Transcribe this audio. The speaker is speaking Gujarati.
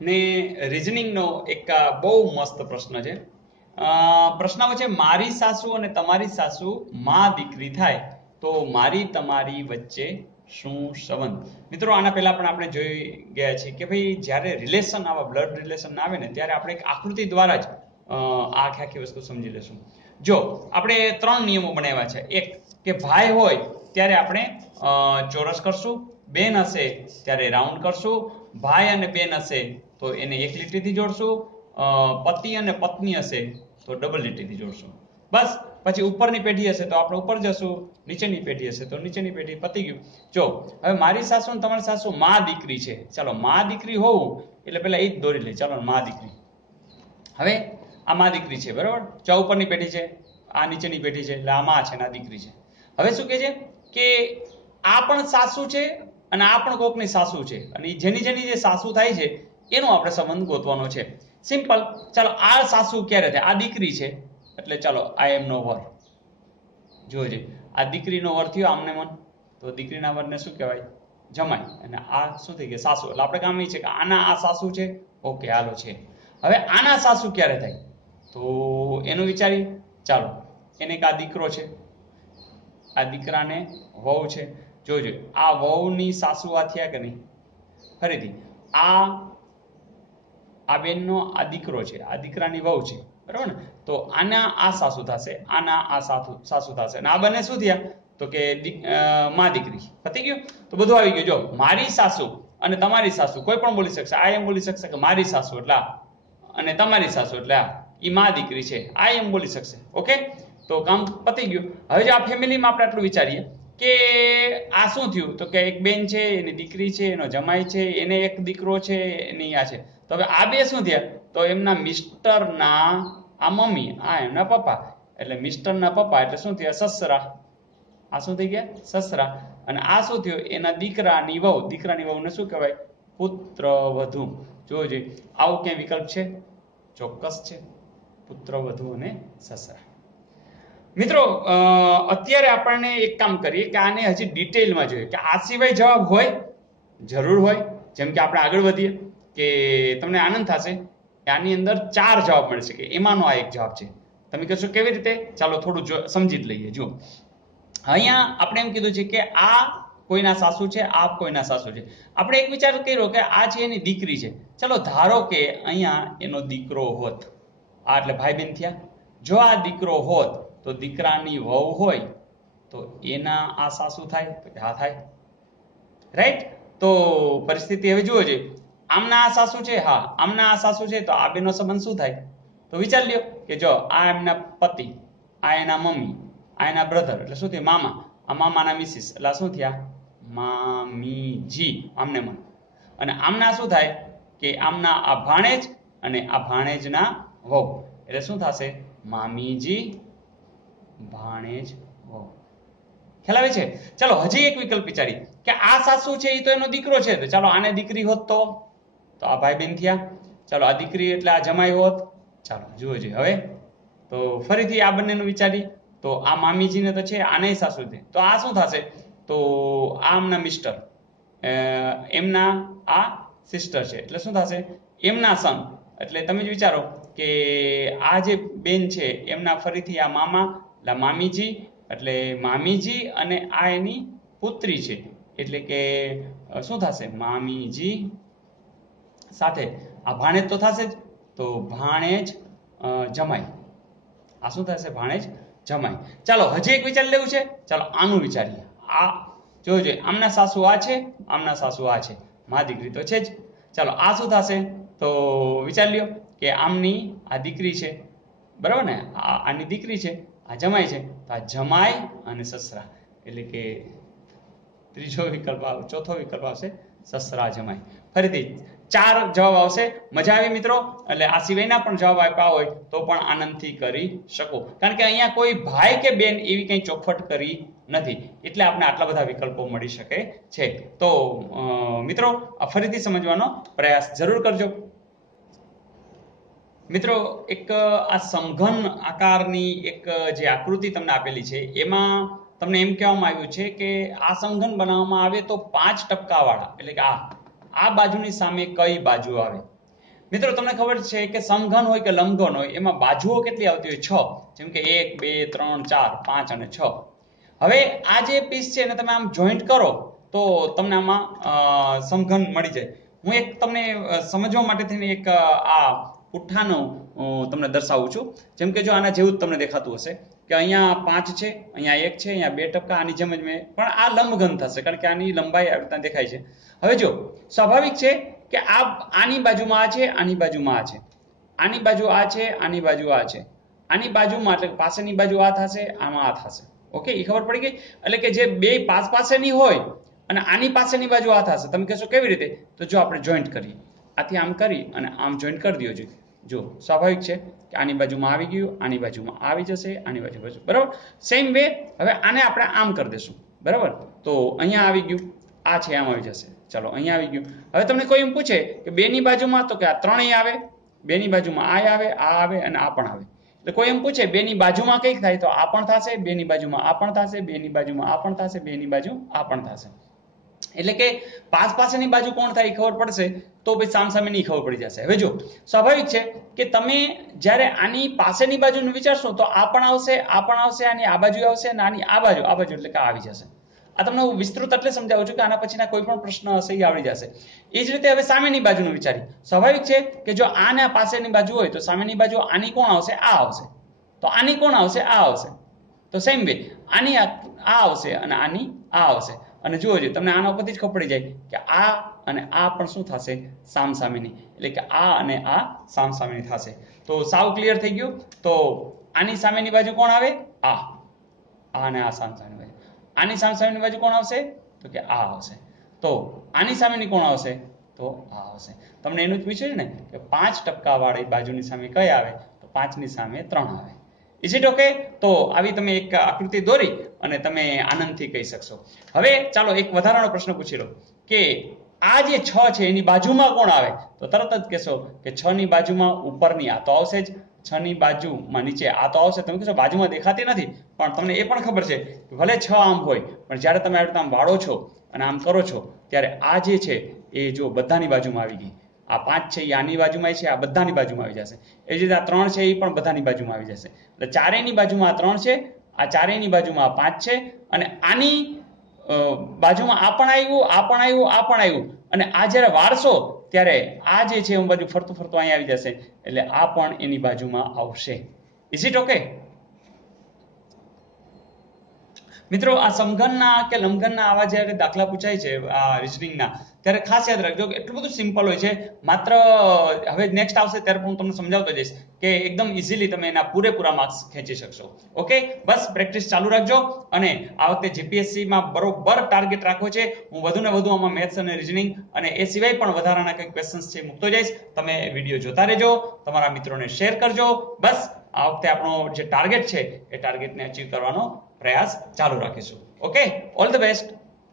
ને રીઝનિંગનો એક બહુ મસ્ત પ્રશ્ન છે. પ્રશ્ન છે, મારી સાસુ અને તમારી સાસુ માં દીકરી થાય તો મારી તમારી વચ્ચે શું સંબંધ? મિત્રો આના પહેલા પણ આપણે જોઈ ગયા છીએ કે ભાઈ જ્યારે રિલેશન આવા બ્લડ રિલેશન આવે ને ત્યારે આપણે એક આકૃતિ દ્વારા જ આખી વસ્તુ સમજી લેશું. જો આપણે 3 નિયમો બનાવ્યા છે. એક કે ભાઈ હોય ત્યારે આપણે ચોરસ કરશું, બેન હશે ત્યારે રાઉન્ડ કરશું, ભાઈ અને બેન હશે તો એને એક લીટીથી જોડશું, પતિ અને પત્ની હશે તો ડબલ લીટીથી જોડશું. બસ પછી ઉપરની પેઢી હશે તો આપણે ઉપર જશું, નીચેની પેઢી હશે તો નીચેની પેઢી. પતી ગયું. જો હવે મારી સાસુ અને તમારી સાસુ માં દીકરી છે. ચાલો માં દીકરી હોવું એટલે પેલા એ જ દોરી લે. ચાલો માં દીકરી. હવે આ માં દીકરી છે, બરાબર. ચા ઉપરની પેઢી છે, આ નીચેની પેઢી છે, એટલે આ માં છે ને આ દીકરી છે. હવે શું કહે છે કે આ પણ સાસુ છે અને આ પણ કોકની સાસુ છે, અને જેની જે સાસુ થાય છે એનો આપણે સંબંધ ગોતવાનો છે. સિમ્પલ. ચાલો આ સાસુ ક્યારે થાય? આ દીકરી છે એટલે ચાલો આઈ એમ નો વર. જોજે આ દીકરીનો વર થયો આમને મન, તો દીકરીના વરને શું કહેવાય? જમાય. અને આ શું થઈ ગયા? સાસુ. એટલે આપણે કામ એ છે કે આના આ સાસુ છે. ઓકે, હાલો છે. હવે આના સાસુ ક્યારે થાય તો એનું વિચારીએ. ચાલો એને એક આ દીકરો છે, આ દીકરાને વહુ છે. જોજો આ વહુની સાસુ આ થયા કે નહીં? ફરીથી આ બેનનો આ દીકરો છે, આ દીકરાની વહુ છે, બરાબર ને? તો આના આ સાસુ થશે, આના આ સાસુ થશે, અને આ બંને શું થયા તો કે માં દીકરી. પતી ગયું. તો બધું આવી ગયું. જો મારી સાસુ અને તમારી સાસુ કોઈ પણ બોલી શકશે. આ એમ બોલી શકશે કે મારી સાસુ એટલે આ, અને તમારી સાસુ એટલે આ, ઈ માં દીકરી છે. આ એમ બોલી શકશે. ઓકે, તો કામ પતી ગયું. હવે જો આ ફેમિલીમાં આપણે આટલું વિચારીએ કે આ શું થયું તો કે એક બેન છે, એની દીકરી છે, એનો જમાઈ છે, એને એક દીકરો છે, એની આ છે. તો હવે આ બે શું થયા તો એમના મિસ્ટરના આ મમ્મી, આ એમના પપ્પા, એટલે મિસ્ટરના પપ્પા એટલે શું થયા? સસરા. આ શું થઈ ગયા? સસરા. અને આ શું થયું? એના દીકરાની વહુ. દીકરાની વહુને શું કહેવાય? પુત્રવધુ. જોજે આવું ક્યાંય વિકલ્પ છે? ચોક્કસ છે, પુત્રવધુ અને સસરા. મિત્રો અત્યારે આપણને એક કામ કરીએ કે આને હજી ડિટેલમાં જોઈએ કે આ સિવાય જવાબ હોય, જરૂર હોય. જેમ કે આપણે આગળ વધીએ કે તમને આનંદ થશે કે આની અંદર 4 જવાબ મળશે કે એમાંનો આ એક જવાબ છે. તમે કહેશો કેવી રીતે? ચાલો થોડું સમજી જ લઈએ. જુઓ અહીંયા આપણે એમ કીધું છે કે આ કોઈના સાસુ છે, આ કોઈના સાસુ છે. આપણે એક વિચાર કર્યો કે આ છે એની દીકરી છે. ચલો ધારો કે અહીંયા એનો દીકરો હોત, આ એટલે ભાઈ બેન થયા. જો આ દીકરો હોત તો દીકરાની વહુ હોય તો એના આ સાસુ થાય તો હા થાય, રાઈટ? તો પરિસ્થિતિ હવે જુઓ છે. આમના આ સાસુ છે, હા આમના આ સાસુ છે, તો આ બેનો સંબંધ શું થાય? તો વિચાર લ્યો કે જો આ એમના પતિ, આ એના મમ્મી, આ એના બ્રધર, એટલે શું થયું? મામા. આ મામાના મિસિસ, એટલે શું થયા? મામીજી. આમને મન. અને આમના શું થાય કે આમના આ ભાણેજ અને આ ભાણેજના વહુ, એટલે શું થશે? મામીજી ભાણેજ વહુ. ખ્યાલ આવે છે? ચાલો હજી એક વિકલ્પ વિચારી કે આ સાસુ છે એ તો એનો દીકરો છે, તો ચાલો આને દીકરી હોત તો આ ભાઈ બેન થયા. ચાલો આ દીકરી એટલે આ જમાઈ હોત. ચાલો જુઓ છે હવે તો ફરીથી આ બંનેનું વિચારી તો આ મામીજીને તો છે, આને સાસુ છે, તો આ શું થશે? તો આમના મિસ્ટર, એમના આ સિસ્ટર છે, એટલે શું થશે? એમના સન. એટલે તમે જ વિચારો કે આ જે બેન છે એમના ફરીથી આ મામા, એટલે મામીજી, એટલે મામીજી અને આ એની પુત્રી છે, એટલે કે શું થશે? મામીજી સાથે આ ભાણેજ તો થશે જ, તો ભાણેજ જમાઈ. આ શું થશે? ભાણેજ જમાઈ. ચાલો હજી એક વિચાર લેવું છે. ચાલો આનું વિચારીએ. આ જોજો આમના સાસુ આ છે, આમના સાસુ આ છે, માં દીકરી તો છે જ. ચાલો આ શું થશે? તો વિચાર લ્યો કે આમની આ દીકરી છે, બરાબર ને? આની દીકરી છે, આ જમાઈ છે, તો આ જમાઈ અને સસરા, એટલે કે ત્રીજો વિકલ્પ આવે, ચોથો વિકલ્પ આવશે સસરા જમાઈ. ફરીથી 4 જવાબ આવશે. મજા આવી મિત્રો? એટલે આ સિવાયના પણ જવાબ આપ્યા હોય તો પણ આનંદથી કરી શકો, કારણ કે અહીંયા કોઈ ભાઈ કે બેન એવી કંઈ ચોખવટ કરી નથી, એટલે આપણે આટલા બધા વિકલ્પો મળી શકે છે. તો મિત્રો ફરીથી સમજવાનો પ્રયાસ જરૂર કરજો. મિત્રો એક આ સમઘન આકારની એક જે આકૃતિ તમને આપેલી છે એમાં તમને એમ કહેવામાં આવ્યું છે કે આ સમઘન બનાવવામાં આવે તો 5 ટપકા વાળા, એટલે કે આ બાજુની સામે કઈ બાજુ આવે? મિત્રો તમને ખબર છે કે સમઘન હોય કે લંબઘન હોય એમાં બાજુઓ કેટલી આવતી હોય? 6. જેમ કે 1 2 3 4 5 અને 6. હવે આ જે પીસ છે એને તમે આમ જોઈન્ટ કરો તો તમને આમાં સમઘન મળી જાય. હું એક તમને સમજવા માટે થઈને એક આ પુઠ્ઠાનું તમને દર્શાવું છું. જેમ કે જો આના જેવું જ તમને દેખાતું હશે કે અહીંયા 5 છે, અહીંયા 1 છે, અહીંયા 2 ટપકા, આની જેમ જ મેં પણ આ લંબઘન થશે કારણ કે આની લંબાઈ આવી રીતના દેખાય છે. હવે જો સ્વાભાવિક છે કે આની બાજુમાં આ છે, આની બાજુમાં આ છે, આની બાજુ આ છે, આની બાજુ આ છે, આની બાજુમાં એટલે પાછળની બાજુ આ થશે, આમાં આ થશે. ઓકે, એ ખબર પડી ગઈ? એટલે કે જે બે પાસેની હોય અને આની પાસેની બાજુ આ થશે. તમે કહેશો કેવી રીતે? તો જો આપણે જોઈન્ટ કરીએ, આથી આમ કરી અને આમ જોઈન્ટ કરી દો. જો સ્વાભાવિક છે કે આની બાજુમાં આવી ગયું, આની બાજુમાં આવી જશે, આની બાજુ બરાબર. સેમ વે હવે આને આપણે આમ કરી દેશું, બરાબર. તો અહીંયા આવી ગયું, આ છે આમ આવી જશે. ચાલો અહીંયા આવી ગયું. હવે તમને કોઈ એમ પૂછે કે બેની બાજુમાં, તો કે આ ત્રણેય આવે, બેની બાજુમાં આ આવે અને આ પણ આવે. એટલે કોઈ એમ પૂછે બેની બાજુમાં કઈક થાય, તો આ પણ થશે, બેની બાજુમાં આ પણ થશે, બેની બાજુમાં આ પણ થશે, બેની બાજુ આ પણ થશે. એટલે કે પાસેની બાજુ કોણ થાય ખબર પડશે તો પછી સામસામેની ખબર પડી જશે. હવે જો સ્વાભાવિક છે કે તમે જ્યારે આની પાસેની બાજુનું વિચારશો તો આ પણ આવશે, આ પણ આવશે, આની આ બાજુ આવશે અને આની આ બાજુ એટલે કે આવી જશે. આ તમને હું વિસ્તૃત એટલે સમજાવું છું કે આના પછીના કોઈ પણ પ્રશ્ન હશે એ આવડી જશે. એ જ રીતે હવે સામેની બાજુનું વિચારી. સ્વાભાવિક છે કે જો આના પાસેની બાજુ હોય તો સામેની બાજુ આની કોણ આવશે? આ આવશે. તો આની કોણ આવશે? આ આવશે. તો સેમ વે આની આ આવશે અને આની આ આવશે. અને જુઓ તમને આના ઉપરથી જ ખબર પડી જાય કે આ અને આ પણ શું થશે? સામસામેની. એટલે કે આ અને આ સામસામેની થશે. તો સાવ ક્લિયર થઈ ગયું. તો આની સામેની બાજુ કોણ આવે? આ અને આ સામસામેની બાજુ. આની સામસામેની બાજુ કોણ આવશે? તો કે આ આવશે. તો આની સામેની કોણ આવશે? તો આ આવશે. તમને એનું જ પૂછ્યું છે ને કે 5 ટપકા વાળી બાજુની સામે કઈ આવે? તો 5 ની સામે 3 આવે. Is it okay? તો આવી તમે એક આકૃતિ દોરી અને તમે આનંદથી કહી શકશો. હવે ચાલો એક વધારાનો પ્રશ્ન પૂછી લો કે આ જે 6 છે એની બાજુમાં કોણ આવે? તો તરત જ કહેશો કે 6 ની બાજુમાં ઉપરની આ તો આવશે જ, 6 ની બાજુમાં નીચે આ તો આવશે. તમે કહેશો બાજુમાં દેખાતી નથી, પણ તમને એ પણ ખબર છે કે ભલે 6 આમ હોય પણ જ્યારે તમે આમ વાળો છો અને આમ કરો છો ત્યારે આ જે છે એ જો બધાની બાજુમાં આવી ગઈ. આ 5 છે એ આની બાજુમાં છે, આ બધાની બાજુમાં આવી જશે. એ જ રીતે આ 3 છે એ પણ બધાની બાજુમાં આવી જશે. એટલે ચારેયની બાજુમાં આ 3 છે, આ ચારેયની બાજુમાં આ 5 છે અને આની બાજુમાં આ પણ આવ્યું, આ પણ આવ્યું, આ પણ આવ્યું. અને આ જ્યારે વાળશો ત્યારે આ જે છે હું બાજુ ફરતું અહીંયા આવી જશે. એટલે આ પણ એની બાજુમાં આવશે. Is it okay? મિત્રો આ સમઘનના કે લંબઘનના આવા જ્યારે દાખલા પૂછાય છે આ રીઝનિંગના, ત્યારે ખાસ યાદ રાખજો કે એટલું બધું સિમ્પલ હોય છે. માત્ર હવે નેક્સ્ટ આવશે ત્યારે હું તમને સમજાવતો જઈશ કે એકદમ ઇઝીલી તમે એના પૂરેપૂરા માર્ક્સ ખેંચી શકશો. ઓકે, બસ પ્રેક્ટિસ ચાલુ રાખજો. અને આ વખતે જીપીએસસીમાં બરોબર ટાર્ગેટ રાખવો છે. હું વધુ ને વધુ આમાં મેથ્સ અને રીઝનિંગ અને એ સિવાય પણ વધારાના કંઈક ક્વેશ્ચન્સ છે મૂકતો જઈશ. તમે વિડીયો જોતા રહેજો, તમારા મિત્રોને શેર કરજો. બસ આ વખતે આપણો જે ટાર્ગેટ છે એ ટાર્ગેટને અચીવ કરવાનો પ્રયાસ ચાલુ રાખીશું. Okay, all the best.